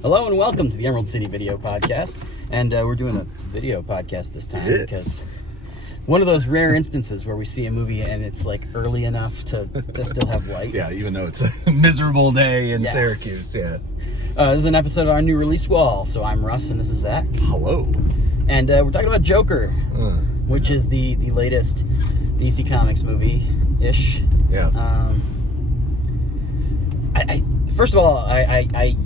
Hello and welcome to the Emerald City Video Podcast. And we're doing a video podcast this time because one of those rare instances where we see a movie and it's like early enough to still have light. Yeah, even though it's a miserable day in Syracuse, yeah. This is an episode of our new release wall. So I'm Russ and this is Zach. Hello. And we're talking about Joker, which is the latest DC Comics movie-ish. Yeah. First of all, I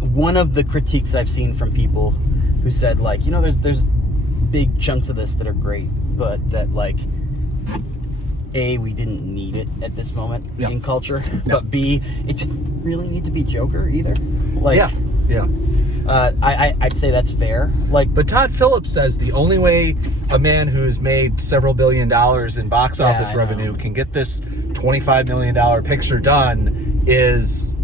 one of the critiques I've seen from people who said, like, you know, there's big chunks of this that are great, but that, like, A, we didn't need it at this moment in culture, but B, it didn't really need to be Joker either. Like, I'd say that's fair. Like, but Todd Phillips says the only way a man who's made several $1 billion in box office revenue can get this $25 million picture done is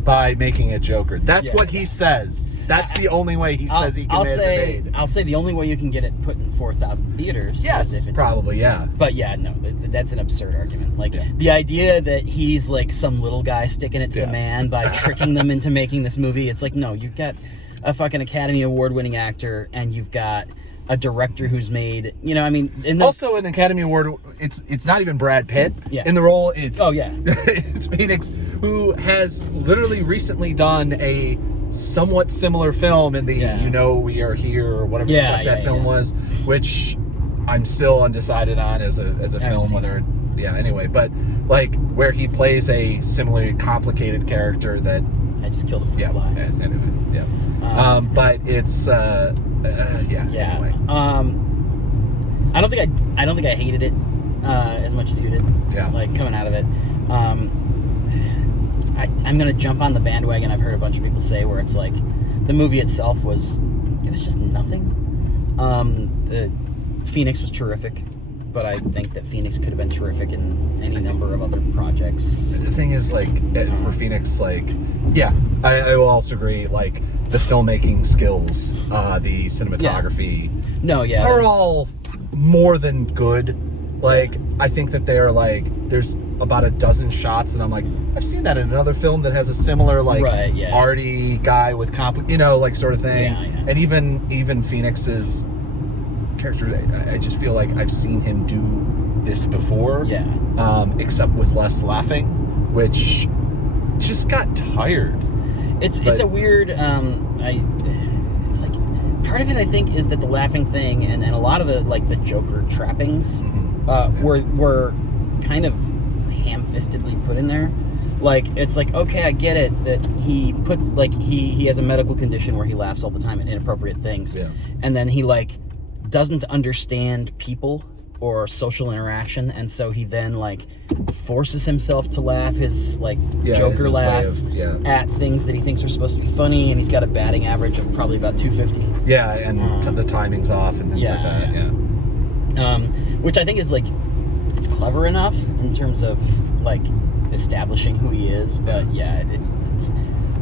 by making a Joker. That's what he says. That's the only way he says he can get it made. I'll say the only way you can get it put in 4,000 theaters. Yes, probably, But yeah, no, that's an absurd argument. Like, the idea that he's like some little guy sticking it to the man by tricking them into making this movie, it's like, no, you've got a fucking Academy Award winning actor and you've got a director who's made, you know, I mean, also an Academy Award. It's not even Brad Pitt in the role. It's it's Phoenix, who has literally recently done a somewhat similar film in the You Know We Are Here or whatever the fuck that film was, which I'm still undecided on as a film whether anyway, but like where he plays a similarly complicated character that I just killed a fruit fly. Anyway, but it's anyway. I don't think I hated it as much as you did. Yeah. Like, coming out of it. I'm gonna jump on the bandwagon I've heard a bunch of people say where it's like the movie itself was just nothing. Phoenix was terrific, but I think that Phoenix could have been terrific in any number of other projects. The thing is, like, for Phoenix, like, I will also agree, like, the filmmaking skills, the cinematography, are all more than good. Like, I think that they're, like, there's about a dozen shots, and I'm like, I've seen that in another film that has a similar, like, arty guy with like, sort of thing. And even Phoenix's character, I just feel like I've seen him do this before. Except with less laughing, which just got tired. It's a weird, it's like, part of it I think is that the laughing thing and a lot of the, like, the Joker trappings were kind of ham-fistedly put in there. Like, it's like, okay, I get it that he puts, like, he has a medical condition where he laughs all the time at inappropriate things. And then he, like, doesn't understand people or social interaction, and so he then, like, forces himself to laugh his, like, Joker laugh at things that he thinks are supposed to be funny, and he's got a batting average of probably about 250. And the timing's off and things like that. Which I think is, like, it's clever enough in terms of, like, establishing who he is, but it's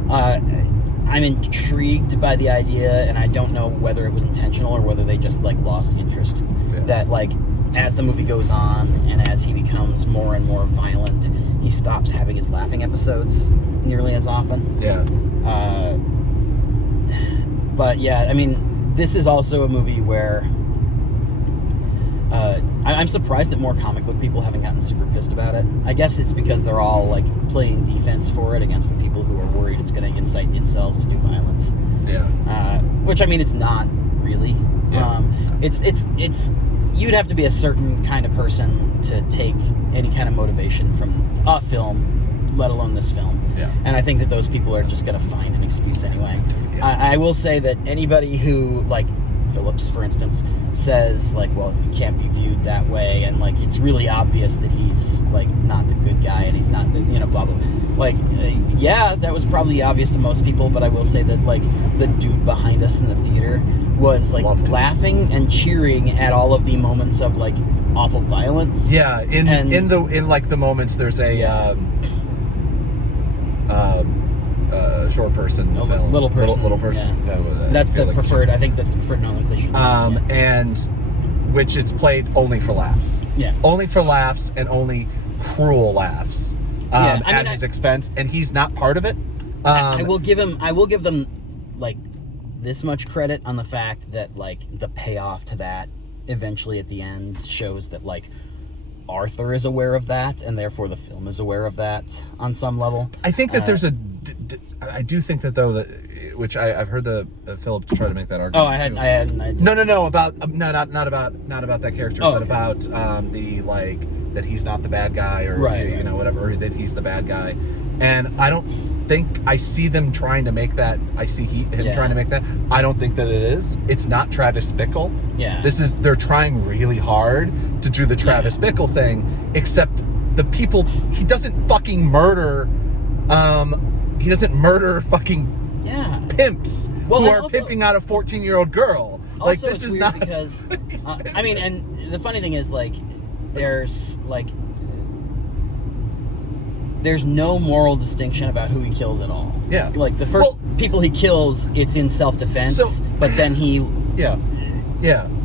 I'm intrigued by the idea, and I don't know whether it was intentional or whether they just, like, lost interest. That, like, as the movie goes on and as he becomes more and more violent, he stops having his laughing episodes nearly as often. But I mean, this is also a movie where I'm surprised that more comic book people haven't gotten super pissed about it. I guess it's because they're all, like, playing defense for it against the people who are worried it's going to incite incels to do violence. Which, I mean, it's not really. It's you'd have to be a certain kind of person to take any kind of motivation from a film, let alone this film. And I think that those people are just going to find an excuse anyway. I will say that anybody who, like, Phillips, for instance, says, like, well, he can't be viewed that way, and, like, it's really obvious that he's, like, not the good guy, and he's not the, blah, blah. Like, that was probably obvious to most people, but I will say that, like, the dude behind us in the theater was, like, laughing and cheering at all of the moments of, like, awful violence. In like the moments there's a short person, little person. Little person. That's the preferred. I think that's the preferred nomenclature. And which it's played only for laughs. Only for laughs and only cruel laughs at his expense, and he's not part of it. I will give them like this much credit on the fact that like the payoff to that eventually at the end shows that like Arthur is aware of that, and therefore the film is aware of that on some level. I think that there's I do think that though that, which I've heard Phillips try to make that argument. Oh, I hadn't. No, about not about that character, but okay. about the like that he's not the bad guy, or you know, whatever, or that he's the bad guy. And I don't think I see them trying to make that. I see him trying to make that. I don't think that it is. It's not Travis Bickle. Yeah. They're trying really hard to do the Travis Bickle thing, except the people, he doesn't fucking murder, he doesn't murder fucking pimps who are pimping out a 14-year-old girl. Like, this is not... Because, I mean, and the funny thing is, like, there's no moral distinction about who he kills at all. Yeah. Like, the first people he kills, it's in self-defense, but then he... Yeah.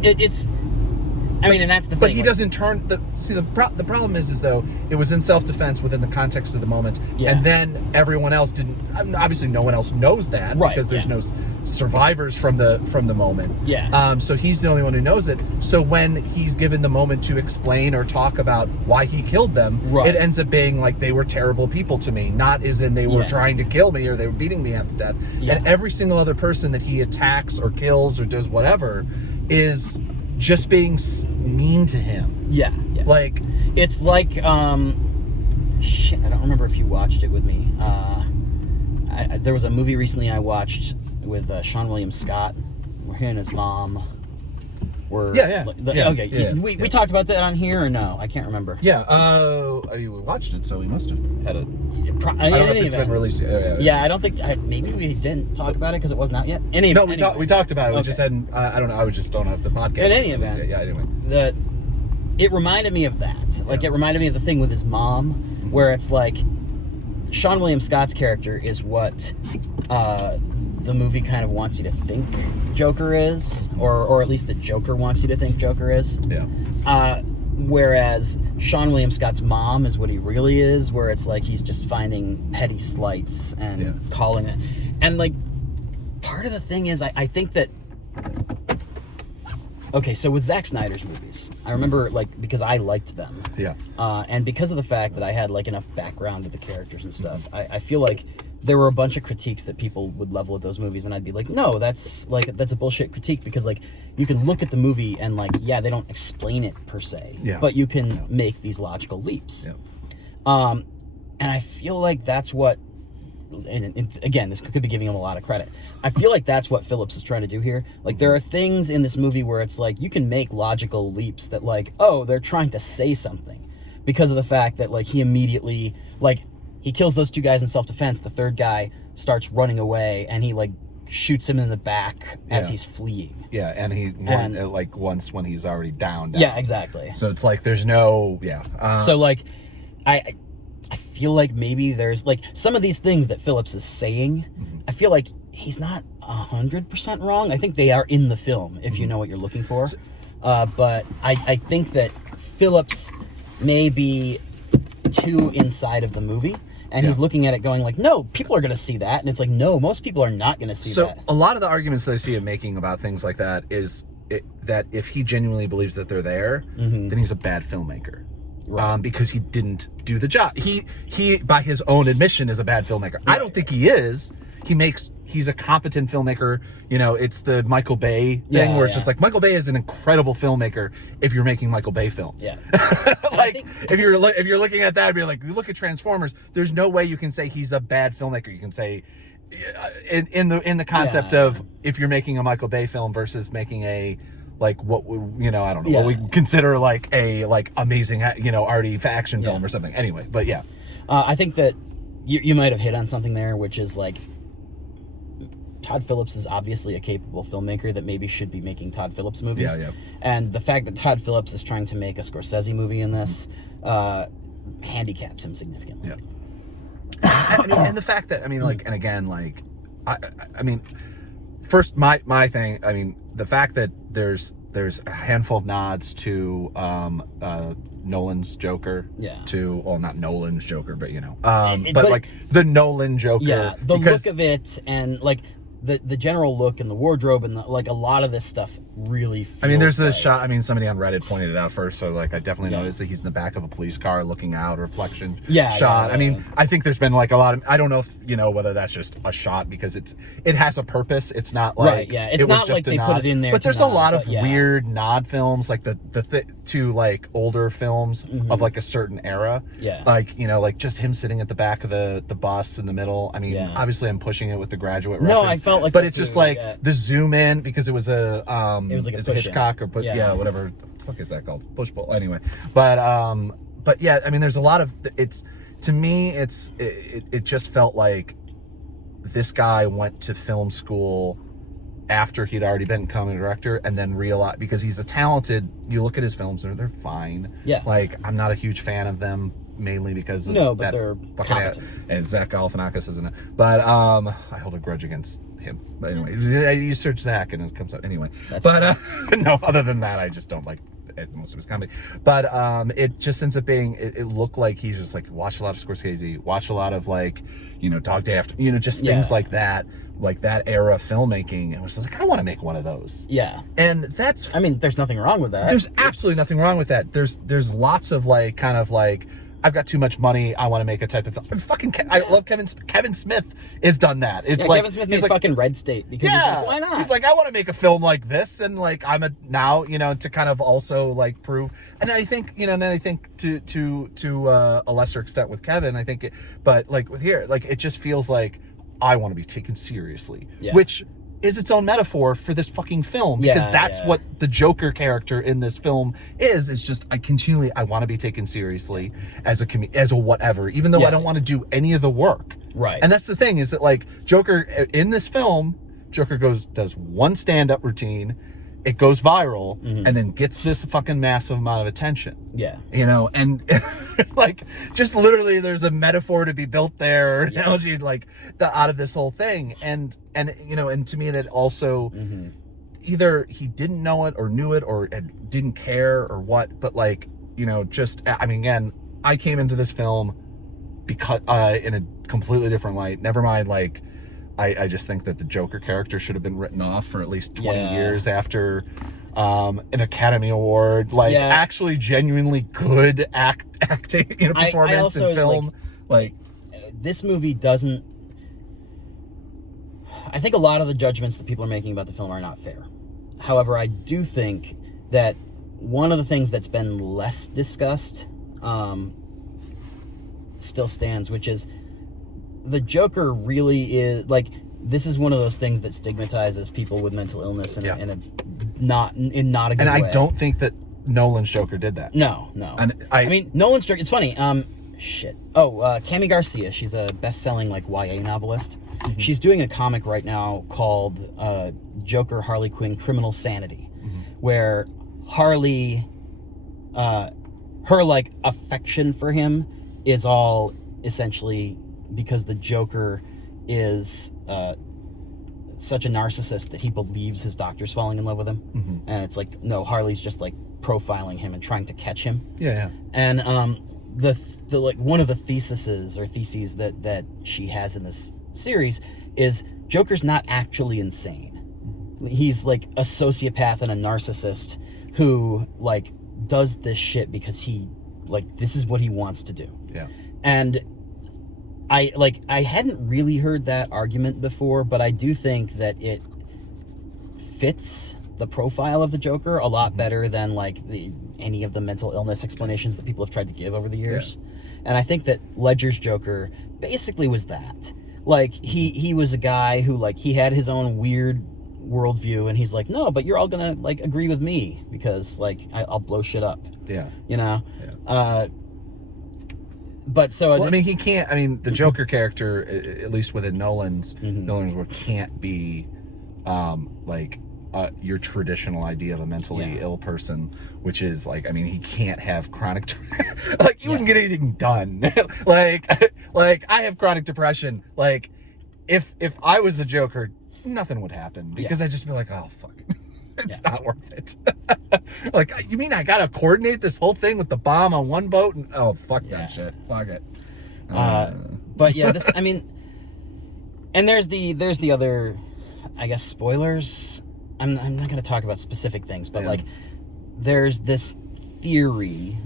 It's... I mean, and that's the thing. But he doesn't turn... The problem is though, it was in self-defense within the context of the moment, and then everyone else didn't... Obviously, no one else knows that, because there's no survivors from the moment. Yeah. So he's the only one who knows it. So when he's given the moment to explain or talk about why he killed them, it ends up being like, they were terrible people to me, not as in they were trying to kill me or they were beating me half to death. And every single other person that he attacks or kills or does whatever is just being mean to him. Yeah. Like, it's like, shit, I don't remember if you watched it with me. There was a movie recently I watched with Sean William Scott, where he and his mom were... We talked about that on here, or no? I can't remember. Yeah, I mean, we watched it, so we must have had it. I don't know if it's been released yet. Yeah, I don't think... maybe we didn't talk about it because it wasn't out yet. We talked about it. We just hadn't... I don't know. I just don't know if the podcast... In any event. Yeah, anyway. It reminded me of that. Like, it reminded me of the thing with his mom, where it's like... Sean William Scott's character is what the movie kind of wants you to think Joker is, or at least the Joker wants you to think Joker is. Yeah. Whereas Sean William Scott's mom is what he really is, where it's like he's just finding petty slights and calling it. And like, part of the thing is, I think that... Okay, so with Zack Snyder's movies, I remember, like, because I liked them. Yeah. And because of the fact that I had, like, enough background with the characters and stuff, I feel like there were a bunch of critiques that people would level at those movies, and I'd be like, no, that's a bullshit critique, because, like, you can look at the movie and, like, yeah, they don't explain it per se, but you can make these logical leaps. Yeah. And I feel like that's what... And again, this could be giving him a lot of credit. I feel like that's what Phillips is trying to do here. Like, there are things in this movie where it's like, you can make logical leaps that, like, oh, they're trying to say something, because of the fact that, like, he immediately, like, he kills those two guys in self-defense. The third guy starts running away, and he, like, shoots him in the back as he's fleeing. Yeah, and like, once when he's already down. Yeah, exactly. So it's like, there's no... So, like, I feel like maybe there's, like, some of these things that Phillips is saying, I feel like he's not 100% wrong. I think they are in the film, if you know what you're looking for. But I think that Phillips may be too inside of the movie, and he's looking at it going like, no, people are going to see that. And it's like, no, most people are not going to see that. So a lot of the arguments that I see him making about things like that is that if he genuinely believes that they're there, then he's a bad filmmaker. Right. Because he didn't do the job. He by his own admission is a bad filmmaker. I don't think he is. He's a competent filmmaker. You know, it's the Michael Bay thing where it's just like, Michael Bay is an incredible filmmaker if you're making Michael Bay films. Yeah. Like, if you're looking at that, be like, look at Transformers. There's no way you can say he's a bad filmmaker. You can say in the concept of if you're making a Michael Bay film versus making a, like, what I don't know, what we consider like a amazing, arty action film or something. Anyway, but I think that you might have hit on something there, which is like, Todd Phillips is obviously a capable filmmaker that maybe should be making Todd Phillips movies. Yeah. And the fact that Todd Phillips is trying to make a Scorsese movie in this handicaps him significantly. Yeah. I mean, and the fact that, like, and again, like, I mean, first, my thing, I mean, the fact that there's a handful of nods to Nolan's Joker, to, well, not Nolan's Joker, but but like the Nolan Joker, the look of it, and like the general look and the wardrobe and like a lot of this stuff really feels, I mean, there's a shot, I mean, somebody on Reddit pointed it out first, so like I definitely noticed that he's in the back of a police car looking out, reflection shot. I mean, I think there's been like a lot of, I don't know if, you know, whether that's just a shot because it has a purpose. It's not like it's not like they put it in there, but there's a lot of weird nod films, like to like older films of like a certain era, like, you know, like just him sitting at the back of the bus in the middle. I mean, obviously I'm pushing it with the Graduate reference. No, I felt like, but it's just like the zoom in because it was a like a Hitchcock or whatever the fuck is that called, push pull, anyway. But yeah, I mean, there's a lot of, it's, to me, it just felt like this guy went to film school after he'd already been becoming a director, and then realized, because he's a talented, you look at his films, they're fine. Like, I'm not a huge fan of them, mainly because of but they're fucking, and Zach Galifianakis isn't it, but I hold a grudge against him. But anyway, you search Zach and it comes up anyway. No, other than that, I just don't like most of his comedy. But it just ends up being, it looked like he's just like watched a lot of Scorsese, watched a lot of like, you know, Dog Day After, you know, just things like that era filmmaking. It was just like, I want to make one of those. And that's, I mean, there's nothing wrong with that. There's absolutely nothing wrong with that. There's lots of like, kind of like, I've got too much money, I want to make a type of film. I love Kevin Smith has done that. It's like Kevin Smith made fucking Red State because he's like, why not? He's like, I want to make a film like this, and like I'm now, you know, to kind of also like prove. And I think, you know, and then I think to a lesser extent with Kevin, I think but like with here, like it just feels like I want to be taken seriously, which is its own metaphor for this fucking film, because that's what the Joker character in this film is just I want to be taken seriously as a whatever, even though I don't want to do any of the work. And that's the thing, is that like Joker in this film, Joker does one stand-up routine, it goes viral, and then gets this fucking massive amount of attention. You know, and like just literally there's a metaphor to be built there, or analogy like out of this whole thing. And you know, and to me that also either he didn't know it or knew it or didn't care or what, but like, you know, just, I mean, again, I came into this film because in a completely different light. Never mind, like I just think that the Joker character should have been written off for at least 20 years after an Academy Award, like actually genuinely good acting, you know, performance in film. Like this movie doesn't, I think a lot of the judgments that people are making about the film are not fair. However, I do think that one of the things that's been less discussed still stands, which is the Joker really is like, this is one of those things that stigmatizes people with mental illness in a not a good way. And I don't think that Nolan's Joker did that. No. And I mean, Nolan's Joker, it's funny. Cami Garcia, she's a best-selling like YA novelist. She's doing a comic right now called Joker Harley Quinn Criminal Sanity, where Harley, her like affection for him is all essentially because the Joker is such a narcissist that he believes his doctor's falling in love with him. And it's like, no, Harley's just like profiling him and trying to catch him. And the like one of the theses that she has in this series is Joker's not actually insane. He's like a sociopath and a narcissist who like does this shit because he like this is what he wants to do. And I hadn't really heard that argument before, but I do think that it fits the profile of the Joker a lot better than like any of the mental illness explanations that people have tried to give over the years. And I think that Ledger's Joker basically was that. Like he was a guy who like he had his own weird worldview, and he's like, no, but you're all gonna like agree with me because like I'll blow shit up. You know. But so I mean, he can't. I mean, the Joker character, at least within Nolan's work, can't be like your traditional idea of a mentally ill person, which is like, I mean, he can't have chronic like you wouldn't get anything done. like I have chronic depression. Like if I was the Joker, nothing would happen because I'd just be like, oh fuck. It's not worth it. Like, you mean I gotta coordinate this whole thing with the bomb on one boat? And oh, fuck that shit. Fuck it. But yeah, this, I mean, and there's the other I guess spoilers. I'm not going to talk about specific things, but like there's this theory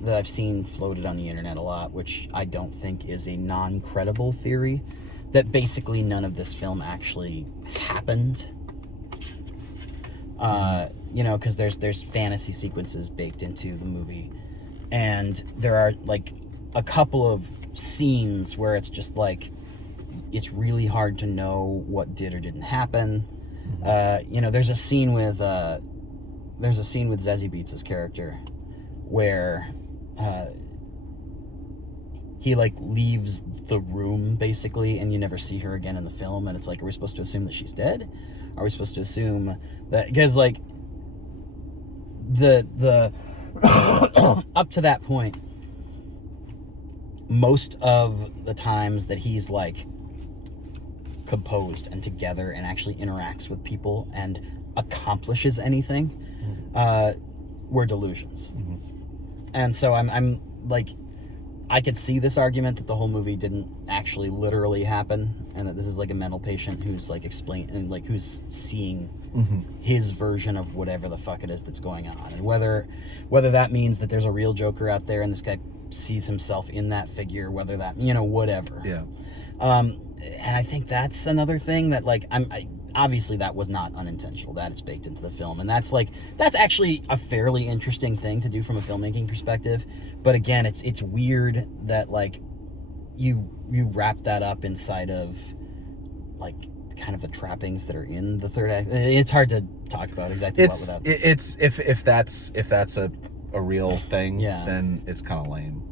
that I've seen floated on the internet a lot, which I don't think is a non-credible theory, that basically none of this film actually happened. You know, because there's fantasy sequences baked into the movie, and there are like a couple of scenes where it's just like it's really hard to know what did or didn't happen. You know, there's a scene with Zazie Beetz' character where he like leaves the room basically, and you never see her again in the film, and it's like, are we supposed to assume that she's dead? Are we supposed to assume that, because like the up to that point, most of the times that he's like composed and together and actually interacts with people and accomplishes anything were delusions. And so I'm like, I could see this argument that the whole movie didn't actually literally happen, and that this is like a mental patient who's like who's seeing his version of whatever the fuck it is that's going on, and whether that means that there's a real Joker out there and this guy sees himself in that figure, whether that, you know, whatever. And I think that's another thing that like obviously that was not unintentional, that it's baked into the film, and that's actually a fairly interesting thing to do from a filmmaking perspective. But again, it's weird that like you wrap that up inside of like kind of the trappings that are in the third act. It's hard to talk about exactly what without. It's if that's a real thing, then it's kind of lame.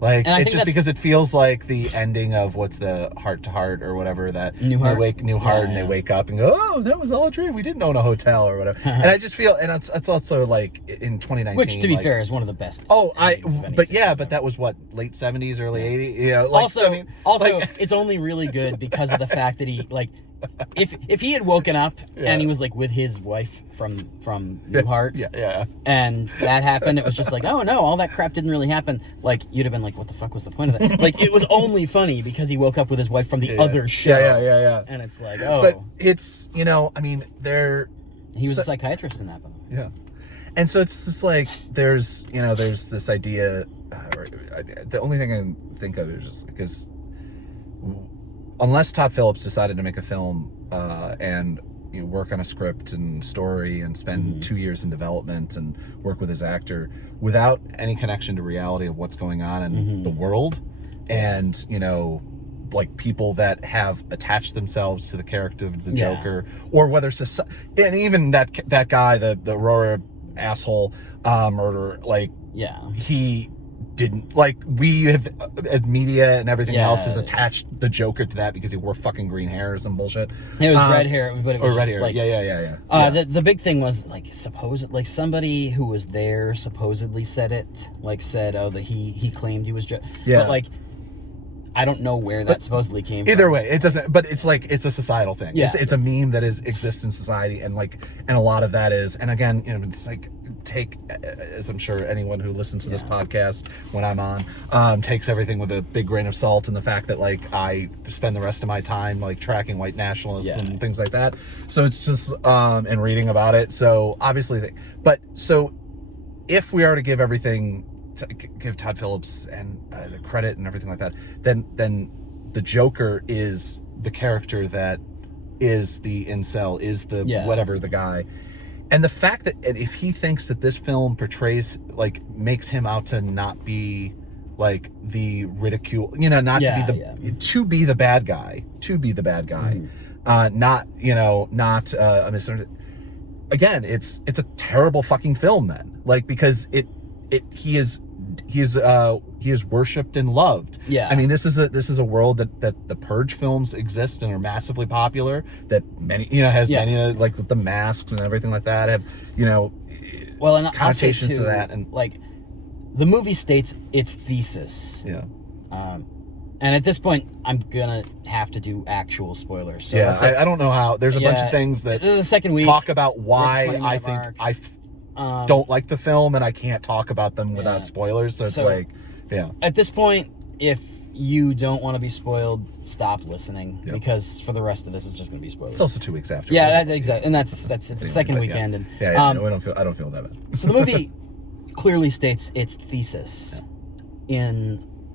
Like, it's just because it feels like the ending of what's the Heart to Heart or whatever, that Newhart, and they wake up and go, oh, that was all a dream. We didn't own a hotel or whatever. And I just feel, and it's also like in 2019, which to be fair is one of the best. But that was what, late 70s, early 80s. You know, like, also, it's only really good because of the fact that he like. If he had woken up and he was like with his wife from Newhart, and that happened, it was just like, oh no, all that crap didn't really happen. Like, you'd have been like, what the fuck was the point of that? Like, it was only funny because he woke up with his wife from the other show. And it's like, oh, but it's, you know, I mean, he was a psychiatrist in that movie. Yeah, and so it's just like there's this idea. The only thing I can think of is just because, unless Todd Phillips decided to make a film and work on a script and story and spend 2 years in development and work with his actor without any connection to reality of what's going on in the world, and like people that have attached themselves to the character of the Joker, or whether and even that guy, the Aurora asshole murderer, like he didn't, like, we have, as media and everything else, has attached the Joker to that because he wore fucking green hair or some bullshit. It was red hair, but it was red hair. Like, the big thing was like somebody who was there supposedly said that he claimed he was but like, I don't know where that supposedly came from. Either way, it doesn't. But it's like, it's a societal thing. Yeah. It's a meme that exists in society, and a lot of that is. And again, it's like, as I'm sure anyone who listens to this podcast when I'm on, takes everything with a big grain of salt, and the fact that like I spend the rest of my time like tracking white nationalists and things like that. So it's just and reading about it. So obviously, so if we are to give everything. Give Todd Phillips and the credit and everything like that, then the Joker is the character that is the incel, is the whatever, the guy. And the fact that if he thinks that this film portrays, like, makes him out to not be like the ridicule, not to be the bad guy, not a misunderstanding. Again, it's a terrible fucking film then, like, because he is worshipped and loved. Yeah. I mean, this is a world that the Purge films exist and are massively popular, that many, has many, like, the masks and everything like that have, and connotations to that. And like, the movie states its thesis. Yeah. And at this point, I'm gonna have to do actual spoilers. So I don't know how. There's a bunch of things that the second week talk about why I think don't like the film, and I can't talk about them without spoilers. So it's like, at this point, if you don't want to be spoiled, stop listening, because for the rest of this, it's just going to be spoiled. It's also 2 weeks after. Yeah, exactly, and it's the second weekend. And I don't feel that bad. So the movie clearly states its thesis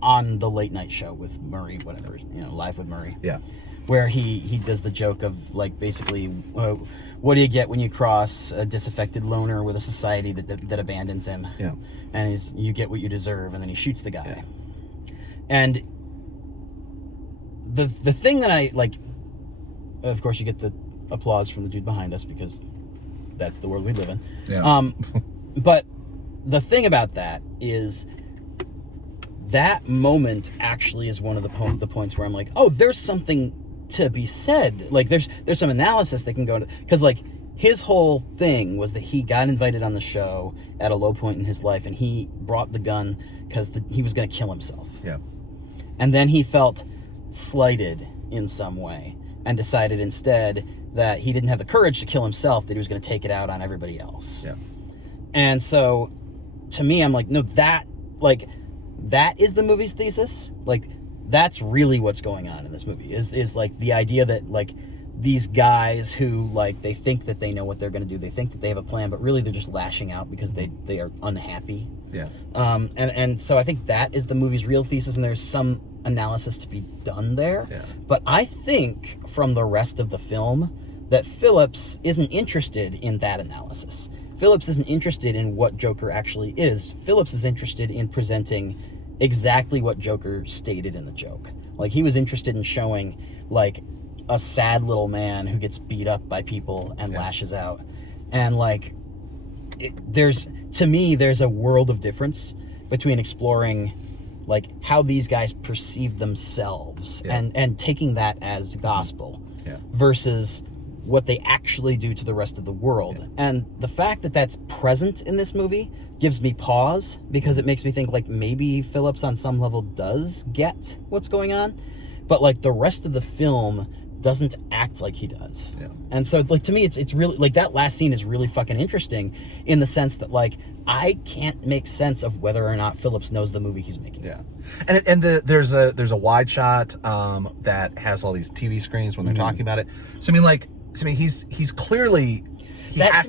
on the late night show with Murray, whatever, Live with Murray. Yeah. Where he does the joke of, like, basically, what do you get when you cross a disaffected loner with a society that abandons him? Yeah. And you get what you deserve, and then he shoots the guy. Yeah. And the thing that I, like, of course you get the applause from the dude behind us, because that's the world we live in. Yeah. But the thing about that is that moment actually is one of the points where I'm like, oh, there's something to be said. Like, there's some analysis they can go into, because, like, his whole thing was that he got invited on the show at a low point in his life, and he brought the gun because he was going to kill himself. Yeah. And then he felt slighted in some way and decided instead that he didn't have the courage to kill himself, that he was going to take it out on everybody else. Yeah. And so, to me, I'm like, no, that is the movie's thesis. Like, that's really what's going on in this movie, is like the idea that, like, these guys who, like, they think that they know what they're going to do, they think that they have a plan, but really they're just lashing out because they are unhappy. Yeah. And so I think that is the movie's real thesis, and there's some analysis to be done there. Yeah. But I think from the rest of the film that Phillips isn't interested in that analysis. Phillips isn't interested in what Joker actually is. Phillips is interested in presenting exactly what Joker stated in the joke. Like, he was interested in showing, like, a sad little man who gets beat up by people and lashes out. And, like, there's a world of difference between exploring, like, how these guys perceive themselves and taking that as gospel versus what they actually do to the rest of the world. Yeah. And the fact that that's present in this movie gives me pause, because it makes me think, like, maybe Phillips on some level does get what's going on, but, like, the rest of the film doesn't act like he does. Yeah. And so, like, to me, it's really, like, that last scene is really fucking interesting in the sense that, like, I can't make sense of whether or not Phillips knows the movie he's making. Yeah. And there's a wide shot that has all these TV screens when they're talking about it. So I mean, he's clearly, that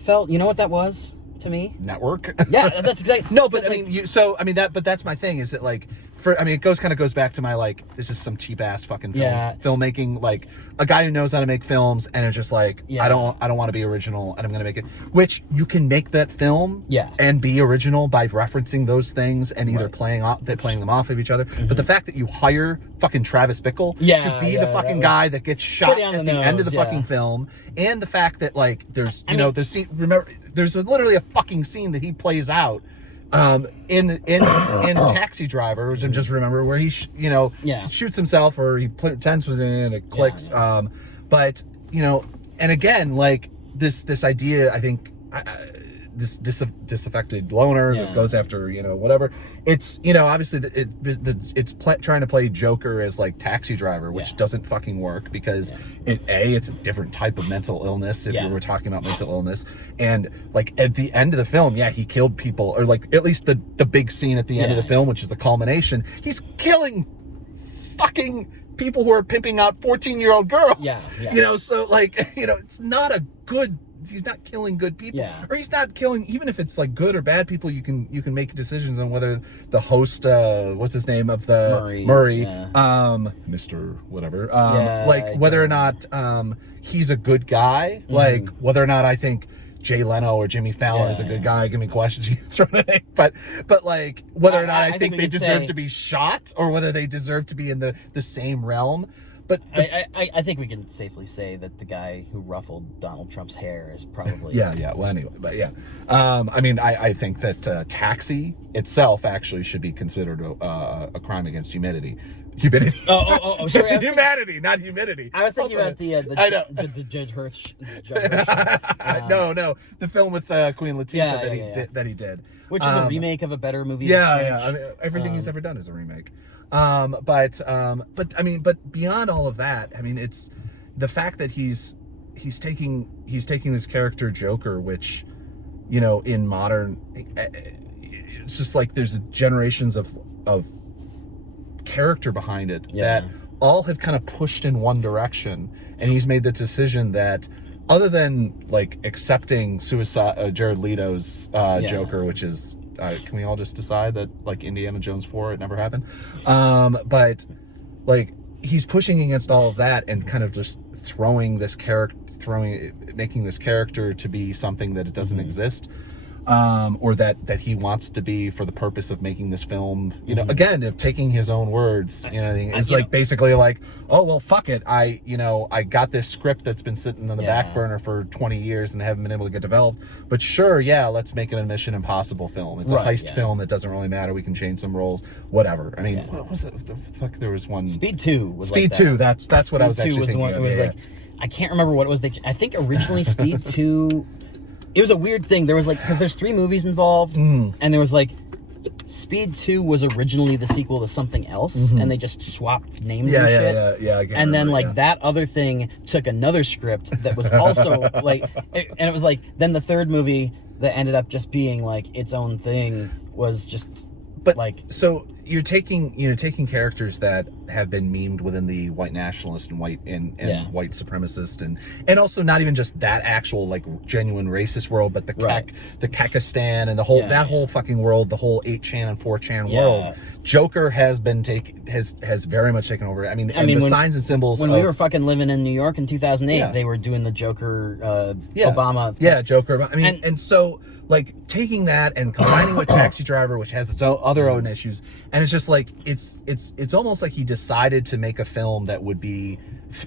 felt, you know what that was to me? Network. Yeah, that's exactly. No, but I mean, but that's my thing, is that, like, it goes back to my, like, this is some cheap ass fucking filmmaking, like, a guy who knows how to make films, and it's just like, I don't want to be original, and I'm gonna make it, which you can make that film and be original by referencing those things and either playing them off of each other. But the fact that you hire fucking Travis Bickle to be the fucking guy that gets shot at the end of the fucking film, and the fact that, like, there's literally a fucking scene that he plays out in Taxi Driver, which I just remember, where he shoots himself, or he pretends with it and it clicks. But and again, like, this idea, I think, this disaffected loner that goes after whatever. It's obviously it's trying to play Joker as, like, Taxi Driver, which doesn't fucking work, because it's a different type of mental illness, if we were talking about mental illness. And, like, at the end of the film, he killed people, or, like, at least the big scene at the end of the film, which is the culmination, he's killing fucking people who are pimping out 14-year-old girls. So, like, it's not a good, he's not killing good people, or he's not killing, even if it's, like, good or bad people, you can make decisions on whether the host, what's his name of the Murray, Mr. whatever, whether or not he's a good guy, like, whether or not I think Jay Leno or Jimmy Fallon is a good guy. Give me questions you throw at, but like, whether or not I think they deserve to be shot, or whether they deserve to be in the same realm. But I think we can safely say that the guy who ruffled Donald Trump's hair is probably well, anyway, but I mean, I think that Taxi itself actually should be considered a crime against humanity. Oh, sorry. Humanity, not humidity. I was thinking about the Judge Hirsch. No, the film with Queen Latifah that he did, which is a remake of a better movie. I mean, everything he's ever done is a remake. But beyond all of that, I mean, it's the fact that he's taking this character Joker, which, in modern, it's just like there's generations of character behind it that all have kind of pushed in one direction, and he's made the decision that, other than like accepting Jared Leto's Joker, which is can we all just decide that like Indiana Jones 4, it never happened, but like he's pushing against all of that and kind of just making this character to be something that it doesn't exist, or that he wants to be for the purpose of making this film. You know, again, of taking his own words. You know, it's like basically like, oh well, fuck it. I got this script that's been sitting on the back burner for 20 years and haven't been able to get developed. But sure, let's make it a Mission Impossible film. It's a heist film. It doesn't really matter. We can change some roles, whatever. I mean, what was it? The fuck, there was one. Speed 2 was Speed like 2. That's what Speed I was actually 2 was thinking the one. of. It was like, I can't remember what it was. I think originally Speed 2. It was a weird thing. There was like, because there's 3 movies involved, and there was like, Speed 2 was originally the sequel to something else, and they just swapped names and shit. Yeah. And then like that other thing took another script that was also like, and it was like, then the third movie that ended up just being like its own thing was just, but like, so you're taking characters that have been memed within the white nationalist and white white supremacist and also not even just that actual like genuine racist world, but the Kekistan and the whole whole fucking world, the whole 8chan and 4chan world. Joker has been has very much taken over. I mean the signs and symbols. When we were fucking living in New York in 2008, they were doing the Joker Obama. Yeah, Joker. I mean, and so like taking that and combining with Taxi Driver, which has its own issues, and it's just like it's almost like he decided to make a film that would be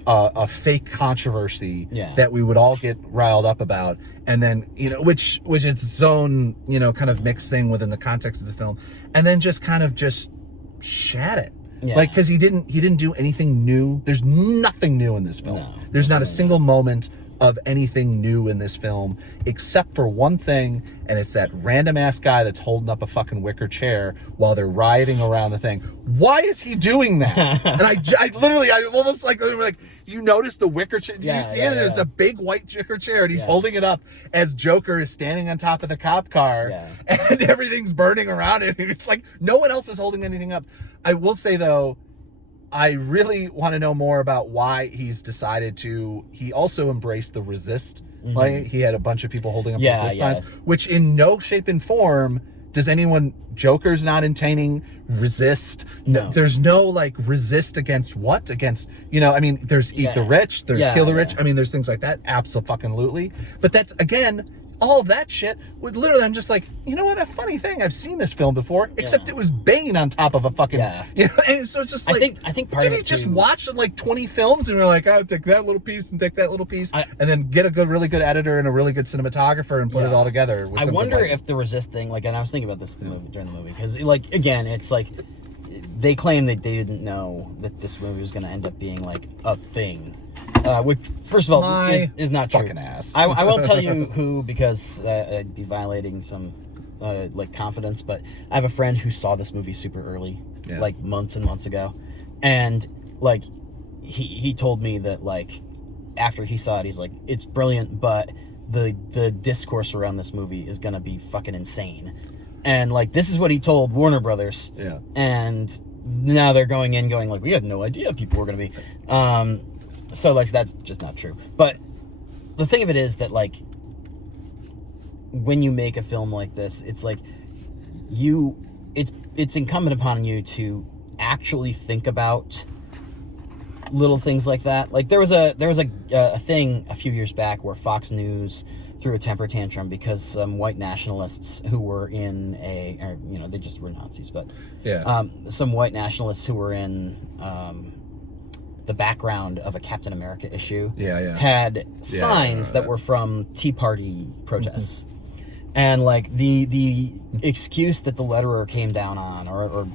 a fake controversy that we would all get riled up about, and then which is its own kind of mixed thing within the context of the film, and then just kind of just shat it. Like, because he didn't do anything new. There's nothing new in this film. No, there's not a single moment of anything new in this film, except for one thing, and it's that random ass guy that's holding up a fucking wicker chair while they're rioting around the thing. Why is he doing that? And I almost like you notice the wicker chair. Do you see it? It's a big white wicker chair, and he's holding it up as Joker is standing on top of the cop car, and everything's burning around it. And it's like no one else is holding anything up. I will say though, I really want to know more about why he's decided to. He also embraced the resist. Like he had a bunch of people holding up resist signs, which in no shape and form does anyone. Joker's not intending resist. No, there's no like resist against what? Against I mean, there's eat the rich, there's kill the rich. I mean, there's things like that. Absolutely. But that's again. All of that shit would literally, I'm just like, you know what, a funny thing, I've seen this film before, except it was Bane on top of a fucking, and so it's just like, I think part did of he it just too, watch like 20 films and we're like, I'll take that little piece and take that little piece, and then get a really good editor and a really good cinematographer and put it all together. I wonder if the resist thing, like, and I was thinking about this during the movie, because like, again, it's like, they claim that they didn't know that this movie was going to end up being like a thing. Which, first of all, is not true. Fucking ass. I won't tell you who, because I'd be violating some like confidence. But I have a friend who saw this movie super early, like months and months ago, and like he told me that like after he saw it, he's like, it's brilliant, but the discourse around this movie is gonna be fucking insane. And like this is what he told Warner Brothers. Yeah. And now they're going like, we had no idea people were gonna be. So like that's just not true. But the thing of it is that like when you make a film like this, it's like it's incumbent upon you to actually think about little things like that. Like there was a thing a few years back where Fox News threw a temper tantrum because some white nationalists who were in they just were Nazis, but some white nationalists who were in the background of a Captain America issue had signs that were from Tea Party protests. And like the excuse that the letterer came down on, or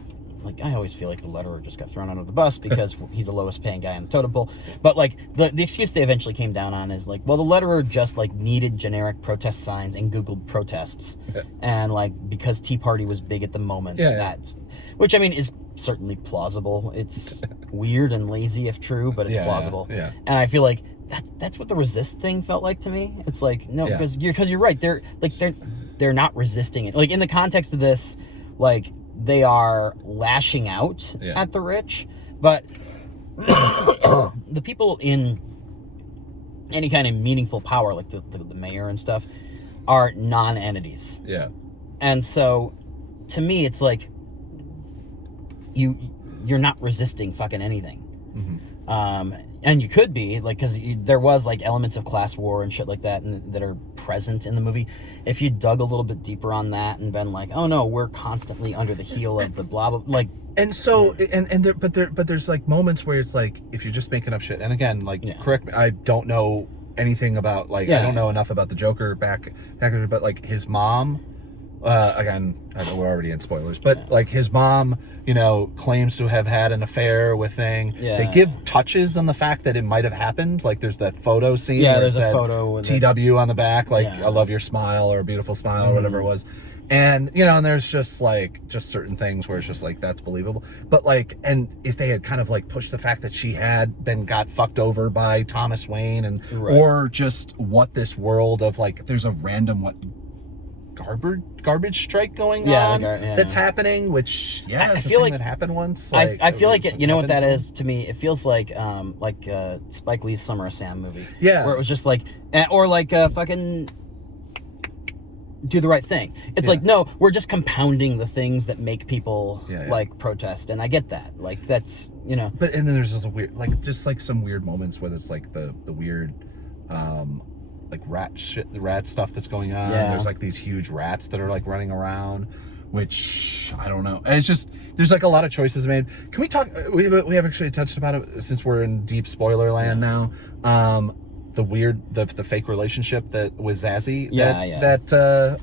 like I always feel like the letterer just got thrown under the bus because he's the lowest paying guy on the totem pole. But like the excuse they eventually came down on is like, well, the letterer just like needed generic protest signs and Googled protests, and like because Tea Party was big at the moment, that's, which I mean is certainly plausible. It's weird and lazy if true, but it's plausible. Yeah. And I feel like that's what the resist thing felt like to me. It's like no, because you're right. They're not resisting it. Like in the context of this, like they are lashing out at the rich, but the people in any kind of meaningful power, like the mayor and stuff, are non-entities. Yeah. And so, to me, it's like you're not resisting fucking anything. Mm-hmm. And you could be, like, because there was, like, elements of class war and shit like that that are present in the movie. If you dug a little bit deeper on that and been like, oh, no, we're constantly under the heel of the blah, blah, like... And so, but there's, like, moments where it's, like, if you're just making up shit, and again, like, correct me, I don't know anything about, like, I don't know enough about the Joker back, but, like, his mom... again, I know we're already in spoilers, but like his mom, you know, claims to have had an affair with thing. Yeah. They give touches on the fact that it might have happened. Like there's that photo scene. Yeah, there's a photo with TW on the back, like I love your smile or a beautiful smile or whatever it was. And you know, and there's just certain things where it's just like that's believable. But like, and if they had kind of like pushed the fact that she had got fucked over by Thomas Wayne and or just what this world of like there's a random garbage strike going on that's happening, which I feel like that happened once. Like, I feel like you know what that is to me. It feels like Spike Lee's Summer of Sam movie, where it was just like, or like fucking Do the Right Thing. It's like, no, we're just compounding the things that make people like protest, and I get that. Like that's But and then there's just a weird, like just like some weird moments where it's like the weird. Like rat stuff that's going on. There's like these huge rats that are like running around, which I don't know. It's just there's like a lot of choices made. Can we talk? We have actually touched about it since we're in deep spoiler land now. The fake relationship that with Zazie.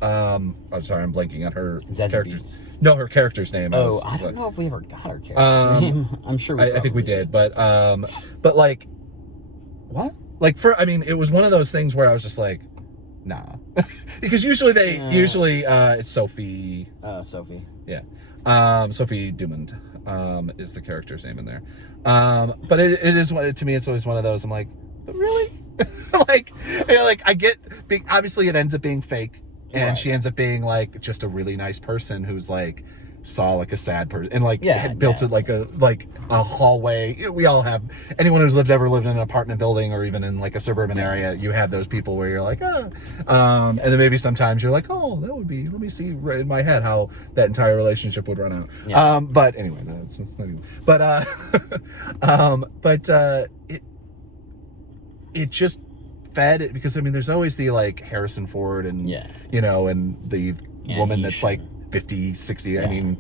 I'm sorry, I'm blanking on her character's. No, her character's name. I don't know if we ever got her character's name. I'm sure I think we did, but like what? Like it was one of those things where I was just like, nah, because usually it's Sophie. Sophie. Yeah, Sophie Dumond is the character's name in there. But it is to me. It's always one of those. I'm like, but really, like I get. Obviously, it ends up being fake, and she ends up being like just a really nice person who's like. Saw like a sad person and like had built it like a hallway. We all have, anyone who's ever lived in an apartment building or even in like a suburban area, you have those people where you're like and then maybe sometimes you're like, oh, that would be, let me see right in my head how that entire relationship would run out. But anyway, it's not even, it just fed it, because there's always the like Harrison Ford and and the woman that's like 50, 60, and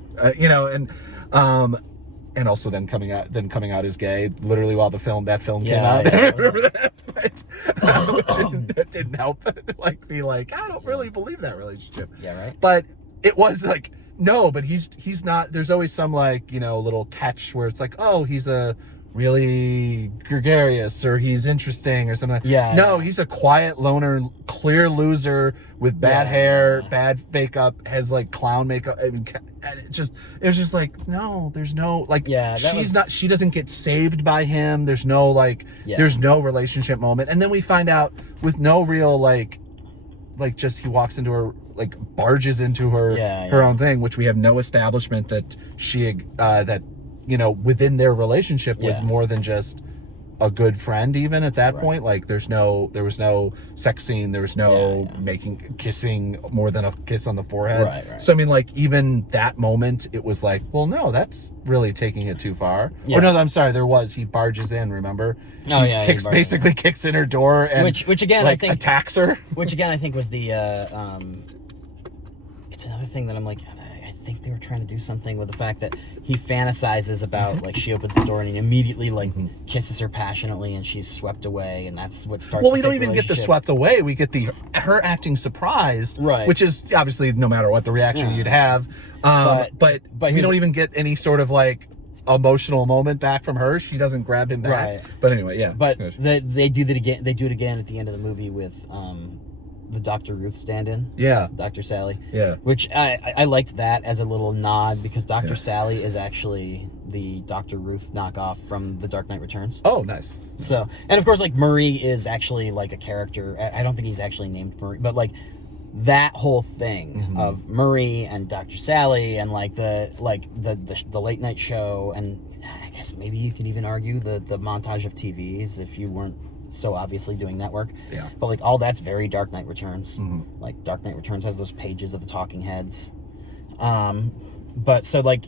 also then coming out as gay literally while that film came out. I remember that, but that didn't help like be like, I don't really believe that relationship. But it was like, no, but he's not, there's always some like little catch where it's like, oh, he's a really gregarious or he's interesting or something. He's a quiet loner, clear loser with bad hair, bad makeup, has like clown makeup. It was just like, no, there's no like, she doesn't get saved by him. There's no like, there's no relationship moment. And then we find out with no real like just he walks into her, like barges into her own thing, which we have no establishment that she within their relationship was more than just a good friend. Even at that point, like there was no sex scene, there was no kissing more than a kiss on the forehead. So like even that moment, it was like, well, no, that's really taking it too far. Or no, I'm sorry, he barges in, remember? Basically kicks in her door and which again like, I think attacks her. Which again I think was the it's another thing that I'm like, I think they were trying to do something with the fact that he fantasizes about like she opens the door and he immediately like kisses her passionately and she's swept away, and that's what starts. Well, we don't even get the swept away. We get her acting surprised, which is obviously no matter what the reaction you'd have. But we don't even get any sort of like emotional moment back from her. She doesn't grab him back. But anyway, But they do that again. They do it again at the end of the movie with the Dr. Ruth stand-in. Dr. Sally. Which I liked that as a little nod, because Dr. Sally is actually the Dr. Ruth knockoff from The Dark Knight Returns. Oh, nice. So, and of course, like Murray is actually like a character. I don't think he's actually named Murray, but like that whole thing of Murray and Dr. Sally and like the late night show, and I guess maybe you can even argue the montage of TVs if you weren't so obviously doing that work. Yeah. But like all that's very Dark Knight Returns. Like Dark Knight Returns has those pages of the talking heads. But so like